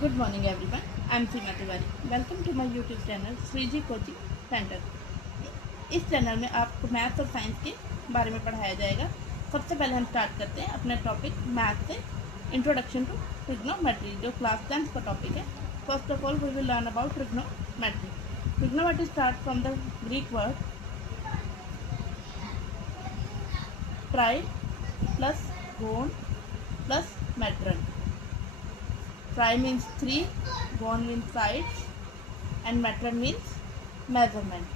Good morning everyone, I am Seema Tiwari. Welcome to my YouTube channel Shreeji coaching centre. इस channel में आपको math और science के बारे में पढ़ाया जाएगा। सबसे पहले हम स्टार्ट करते हैं अपना टॉपिक मैथ से, इंट्रोडक्शन टू ट्रिग्नोमेट्री, जो क्लास 10th का टॉपिक है। First of all we will learn about trigonometry. Trigonometry start from the Greek word tri plus gon plus metron. Tri means 3, gon means sides, and metron means measurement.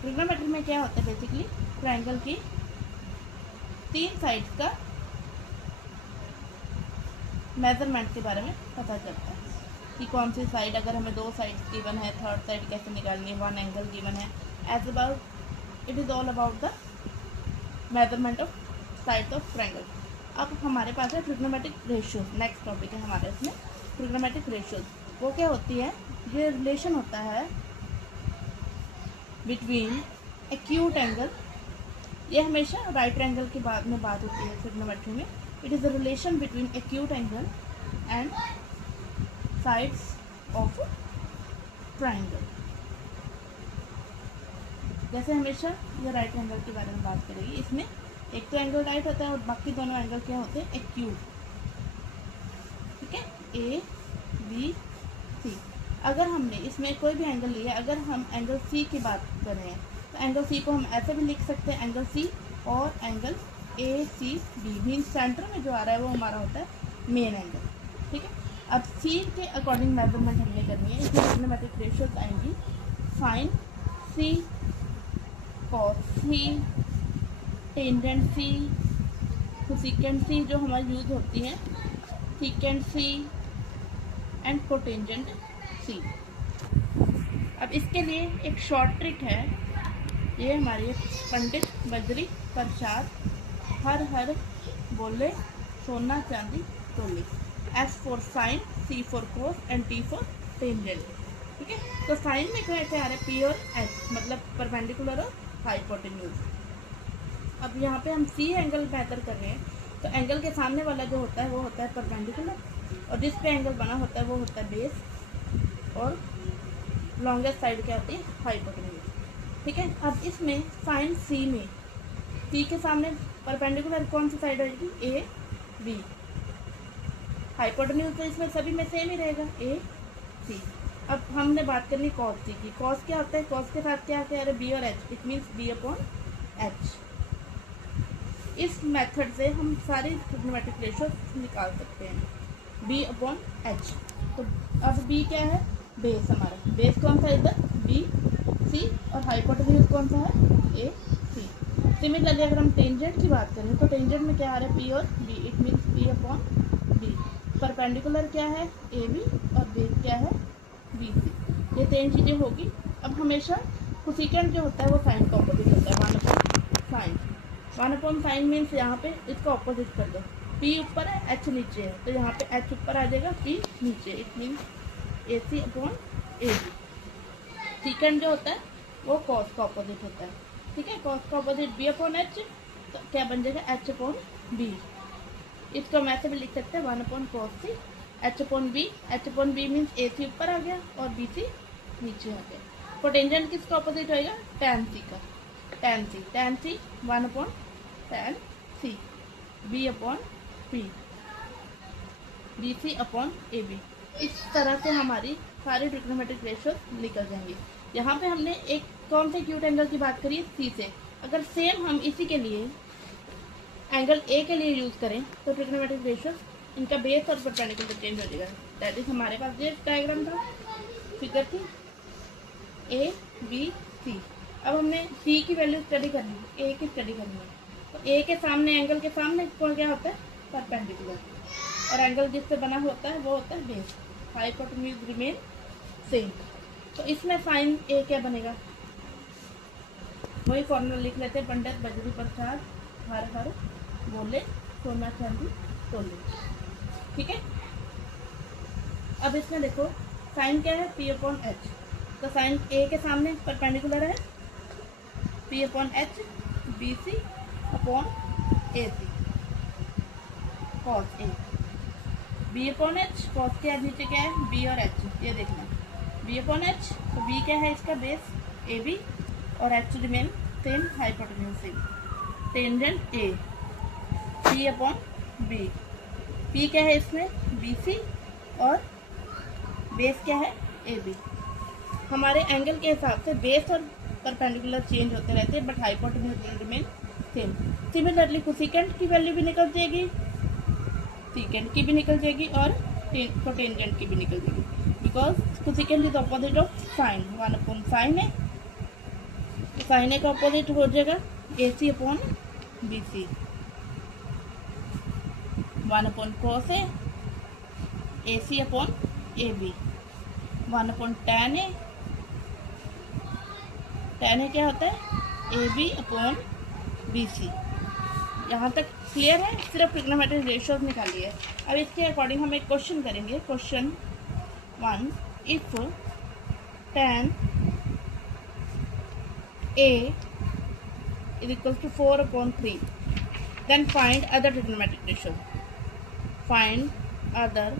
Trigonometry में क्या होता है? Basically triangle की 3 sides का measurement के बारे में पता चलता है कि कौन सी साइड, अगर हमें 2 साइड्स गिवन है, थर्ड साइड कैसे निकालनी है, 1 एंगल गिवन है। As about it is all about the measurement of sides of triangle. अब हमारे पास है ट्रिग्नोमेट्रिक रेशियोज। नेक्स्ट टॉपिक है हमारे इसमें ट्रिग्नोमेट्रिक रेशियोज। वो क्या होती है? ये रिलेशन होता है बिटवीन एक्यूट एंगल। ये हमेशा राइट एंगल के बाद में बात होती है ट्रिग्नोमेट्री में। It is the relation between acute angle and sides of triangle. जैसे हमेशा ये राइट एंगल के बारे में बात करेगी। इसमें एक तो एंगल राइट होता है और बाकी दोनों एंगल क्या होते हैं? एक्यूट। ठीक है, ए बी सी। अगर हमने इसमें कोई भी एंगल लिया, अगर हम एंगल सी की बात कर रहे हैं तो एंगल सी को हम ऐसे भी लिख सकते हैं, एंगल सी और angle A C B. Mean centre में जो आ रहा है वो हमारा होता है मेन एंगल। ठीक है, अब सी के अकॉर्डिंग मेजरमेंट हमने करनी है। इसमें ट्रिग्नोमेट्रिक रेशियोज आएंगी साइन सी, कॉस सी, टेंजेंट सी, कोसेकेंट सी जो हमारी यूज होती है, सेकेंट सी एंड कोटेंजेंट सी। अब इसके लिए एक शॉर्ट ट्रिक है। ये हमारे पंडित बद्री प्रसाद हर हर बोले सोना चांदी तोले। S for sine, C for cos and T for tangent. ठीक है, तो साइन में कैसे आ रहा है? पी और एच, मतलब परपेंडिकुलर और हाइपोटेन्यूज। अब यहाँ पे हम सी एंगल बेहतर कर रहे हैं, तो एंगल के सामने वाला जो होता है वो होता है परपेंडिकुलर, और जिस पे एंगल बना होता है वो होता है बेस, और लॉन्गेस्ट साइड क्या होती है? हाइपोटेन्यूज। ठीक है, अब इसमें साइन सी में सी के सामने परपेंडिकुलर कौन सी साइड रहेगी? A B. हाइपोटेन्यूज तो इसमें सभी में सेम ही रहेगा, ए सी। अब हमने बात करनी कॉस सी की। कॉस क्या होता है? कॉस के साथ क्या क्या है? बी और H. It means B upon H. इस मेथड से हम सारी ट्रिग्नोमेट्रिक रेशियोज निकाल सकते हैं, b अपॉन एच। तो अब b क्या है? बेस। हमारा बेस कौन सा है इधर? बी सी, और हाइपोटेन्यूज कौन सा है? ए सी। सिमिलरली अगर हम टेंजेंट की बात करें तो टेंजेंट में क्या आ रहा है? पी और B. It means B upon B. Perpendicular क्या है? ए बी, और बेस क्या है? B C. ये 3 चीज़ें होगी। अब हमेशा कोसेकेंट जो होता है वो साइन का ऑपोजिट होता है, 1 upon sign. 1 upon sign means यहाँ पे इसका ऑपोजिट कर दो। P ऊपर है, H नीचे है, तो यहाँ पे H ऊपर आ जाएगा, P नीचे। It means A C upon A B. Second जो होता है वो कॉस का ऑपोजिट होता है। ठीक है, कॉस का ऑपोजिट बी अपॉन एच, तो क्या बन जाएगा? H upon B. इसको हम ऐसे भी लिख सकते हैं 1 upon cos C, H upon B. H upon B means A C ऊपर आ गया और बी सी नीचे आ गया। कोटेंजेंट किसका ऑपोजिट होएगा? टैन सी का। Tan C, tan C 1 upon tan C, B upon P, B C upon A B. इस तरह से हमारी सारी ट्रिग्नोमेट्रिक रेशियोज निकल जाएंगी। यहाँ पे हमने एक कौन से एक्यूट एंगल की बात करी? सी से। अगर सेम हम इसी के लिए एंगल ए के लिए यूज़ करें तो ट्रिग्नोमेट्रिक रेशियोज इनका बेस और परपेंडिकुलर चेंज हो जाएगा। दैट इज हमारे पास ये डायग्राम था, फिगर थी ए बी सी। अब हमने सी की वैल्यू स्टडी करनी है, ए की स्टडी करनी है, तो ए के सामने एंगल के सामने कौन क्या होता है? परपेंडिकुलर, और एंगल जिससे बना होता है वो होता है बेस। Hypotenuse remain same. तो इसमें साइन ए क्या बनेगा? वही फॉर्मूला लिख लेते हैं, पंडित बद्री प्रसाद हर हर बोले सोना चांदी तोले। ठीक है, अब इसमें देखो साइन क्या है? P upon H. तो साइन ए के सामने परपेंडिकुलर है, P upon H, B C upon A C. Cos A, B upon H, cos के नीचे क्या है बी और एच, ये देखना बी अपॉन एच, तो बी क्या है इसका बेस ए बी और H remain same hypotenuse same, tangent A, P upon B, P क्या है इसमें बी सी और बेस क्या है ए बी। हमारे एंगल के हिसाब से बेस और परपेंडिकुलर चेंज होते रहते हैं but hypotenuse will remain same. Similarly cosecant की वैल्यू भी निकल जाएगी, सीकेंट की भी निकल जाएगी और कोटेंजेंट की भी निकल जाएगी, because cosecant is opposite of sine, 1 upon sine है, तो साइन ए का ऑपोजिट हो जाएगा A C upon B C, 1 upon cos A C upon A B, 1 upon tan A क्या होता है A B upon B C. यहाँ तक क्लियर है, सिर्फ ट्रिग्नोमेट्रिक रेशियोज निकालिए। अब इसके अकॉर्डिंग हम एक क्वेश्चन करेंगे, question 1, if tan A is equal to 4 upon 3, then find other trigonometric ratio. Find other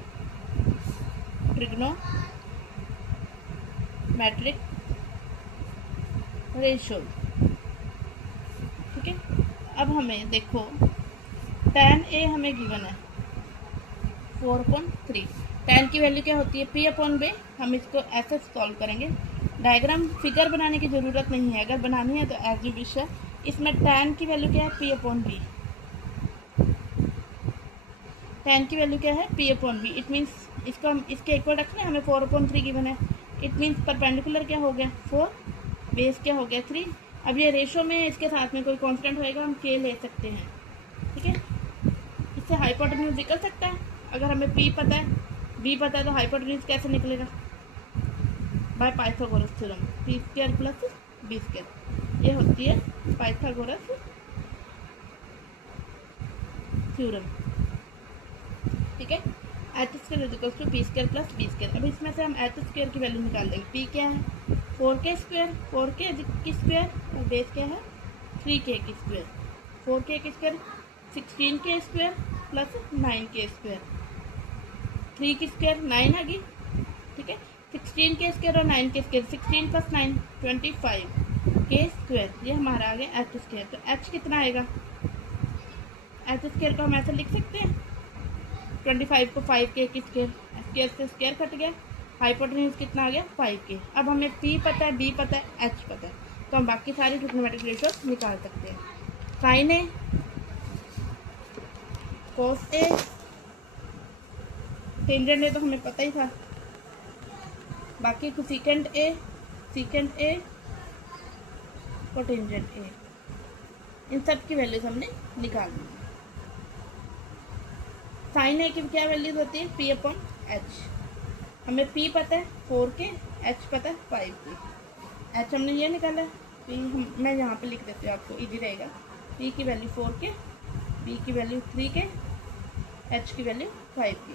trigonometric ratio। ठीक है, अब हमें देखो tan A हमें गिवन है 4/3, tan की वैल्यू क्या होती है P अपॉन बी। हम इसको ऐसे सॉल्व करेंगे, डायग्राम फिगर बनाने की ज़रूरत नहीं है, अगर बनानी है तो एज यू विश है। इसमें tan की वैल्यू क्या है P अपॉन बी, tan की वैल्यू क्या है P upon B, it means इसको हम इसके इक्वल रखना है, हमें 4/3 गिवन है, इट मीन्स परपेंडिकुलर क्या हो गया 4, बेस क्या हो गया 3। अब ये रेशो में इसके साथ में कोई कांस्टेंट होएगा, हम k ले सकते हैं, ठीक है। इससे हाइपोटेन्यूज निकल सकता है, अगर हमें p पता है b पता है तो हाइपोटेन्यूज कैसे निकलेगा, by Pythagoras theorem, p square plus b square, ये होती है पाइथागोरस थ्योरम, ठीक है। H square is equal to P square plus B square. अब इसमें से हम एच स्क्वायर की वैल्यू निकाल लेंगे, पी क्या है 4k स्क्वायर, 4k की स्क्वायर और बेस क्या है 3k की स्क्वायर, 4k की square 16k square plus 9k square, 3 की स्क्वायर 9 आ गई, ठीक है। 16k स्क्वायर और 9k square, 16 plus 9 25k square, ये हमारा आ गया एच स्क्वायर। तो एच कितना आएगा, एच स्क्वायर को हम ऐसे लिख सकते हैं 25 को 5k की स्क्वायर, स्क्वायर से स्क्वायर कट गया, हाइपोटेन्यूज कितना आ गया 5k। अब हमें p पता है, b पता है, h पता है, तो हम बाकी सारी ट्रिग्नोमेट्रिक रेशियोज निकाल सकते हैं। Sine A, cos A, tangent A तो हमें पता ही था, बाकी cosecant A, secant A, cotangent A, इन सब की वैल्यूज हमने निकाल दी। साइन ए की क्या वैल्यूज होती है p अपॉन एच, हमें p पता है 4k, h पता है 5k, h हमने ये निकाला है, p मैं यहाँ पे लिख देती हूँ आपको इजी रहेगा, p की वैल्यू 4k, b की वैल्यू 3k, h की वैल्यू 5k,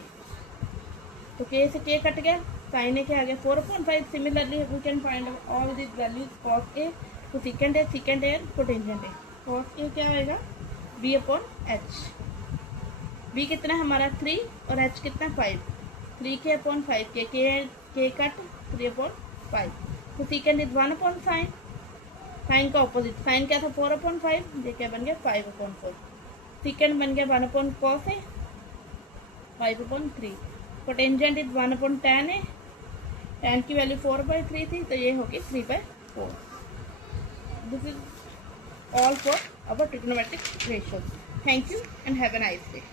तो k से k कट गया, साइन ए क्या आ गया 4/5। Similarly we can find all this values cos A, cosecant A, secant A, cotangent A. Cos A क्या आएगा b अपॉन एच, b कितना है हमारा 3 और h कितना 5, 3k upon 5k, k cut 3 upon 5, तो secant is 1 upon sine, sine का opposite, sine क्या था 4/5, ये क्या बन गया 5/4, सीकेंड बन गया 1 upon cos A 5/3, cotangent is 1 upon tan A, tan की वैल्यू 4/3 थी तो ये होगी 3/4। This is all for our trigonometric ratios. Thank you and have a nice day.